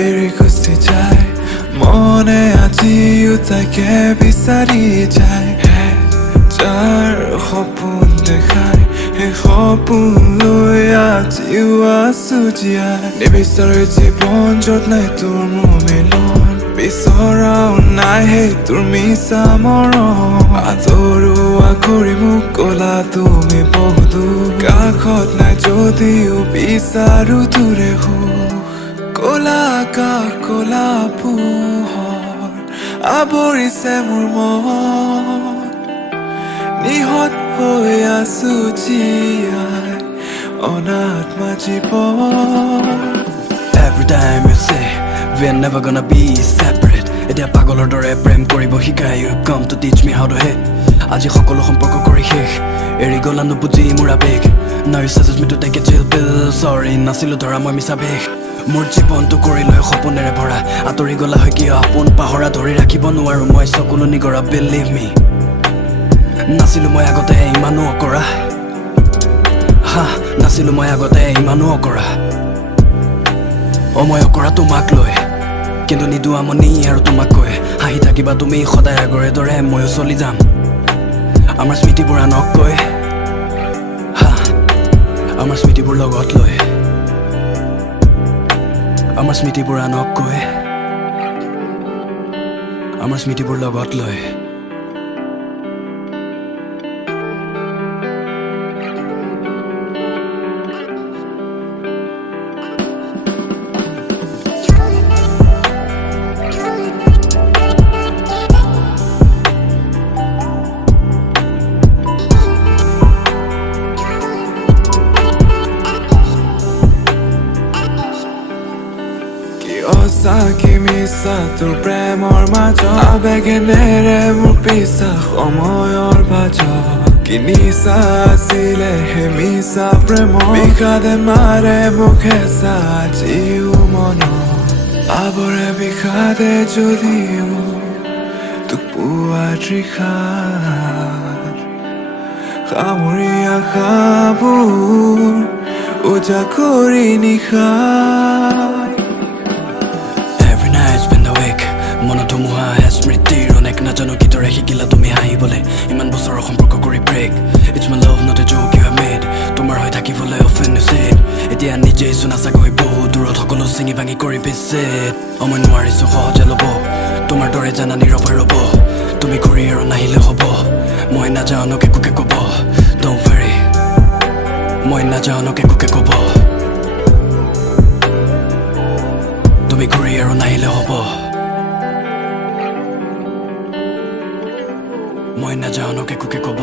এৰি গুচি যায় মনে আজিও তাইকে বিচাৰি যায় যাৰ সপোন দেখায় সেই সপোন লৈ আজিও আছো জীয়াই নিবিচাৰে জীৱন য'ত নাই তোৰ মোৰ মিলন বিচৰাও নাই সেই তোৰ মিছা মৰম আদৰোৱা কৰি মোক ক'লা তুমি বহুদূৰ কাষত নাই যদিও বিচাৰো তোৰে সুখ ক'লা আকাশ ক'লা পোহৰ আৱৰিছে মোৰ মন নিহত হৈ আছো জীয়াই অনাত্মা জীৱন Every time you say we're never gonna be separate এতিয়া পাগলৰ দৰে প্ৰেম কৰিব শিকাই You come to teach me how to hate আজি সকলো সম্পৰ্ক কৰি শেষ এৰি গলা নুবুজি মোৰ আবেগ Now you suggest me to take a chill pill Sorry নাছিলো ধৰা মই মিছা বেশ মোৰ জীৱনটো কৰি লৈ সপোনেৰে ভৰা আঁতৰি গলা হয় কিয় আপোন পাহৰা ধৰি ৰাখিব নোৱাৰো মই চকুলো নিগৰা Believe me নাছিলো মই আগতে ইমানো অকৰা নাছিলো মই আগতে ইমানো অকৰা মই অকৰা তোমাক লৈ কিন্তু নিদো আমনি আৰু তোমাক কৈ হাঁহি থাকিবা তুমি সদায় আগৰে দৰে ময়ো চলি যাম আমাৰ স্মৃতিবোৰ আনক কৈ আমাৰ স্মৃতিবোৰ লগত লৈ আমাৰ স্মৃতিবোৰ আনক কৈ আমাৰ স্মৃতিবোৰ লগত লৈ অসাকি মিছা তোৰ প্ৰেমৰ মাজত আবেগেনেৰে মোৰ পিছা সময়ৰ বাজত কি নিচা আছিলে হে মিছা প্ৰেমৰ বিষাদে মাৰে মুখে আজিও মনত আৱৰে বিষাদে যদিও তোক পোৱা তৃষাত সামৰি আশাবোৰ উজাগৰি নিশা মনত ধুমুহা স্মৃতিৰ অনেক নাজানো কিদৰে শিকিলা তুমি হাঁহিবলে ইমান বছৰৰ সম্পৰ্ক কৰি brake It's my love not a joke you have made তোমাৰ হৈ থাকিবলৈ often you said এতিয়া নিজেই চোনাচাকৈ বহু দূৰত সকলো চিঙি ভাঙি কৰি পিছে মই নোৱাৰিছো সহজে ল'ব তোমাৰ দৰে জানা নীৰৱ হৈ ৰ'ব তুমি ঘূৰি আৰু নাহিলে হ'ব মই নাজানো একোকে ক'ব Don't worry মই নাজানো একোকে ক'ব তুমি ঘূৰি আৰু নাহিলে হ'ব মই নাজানো একোকে ক'ব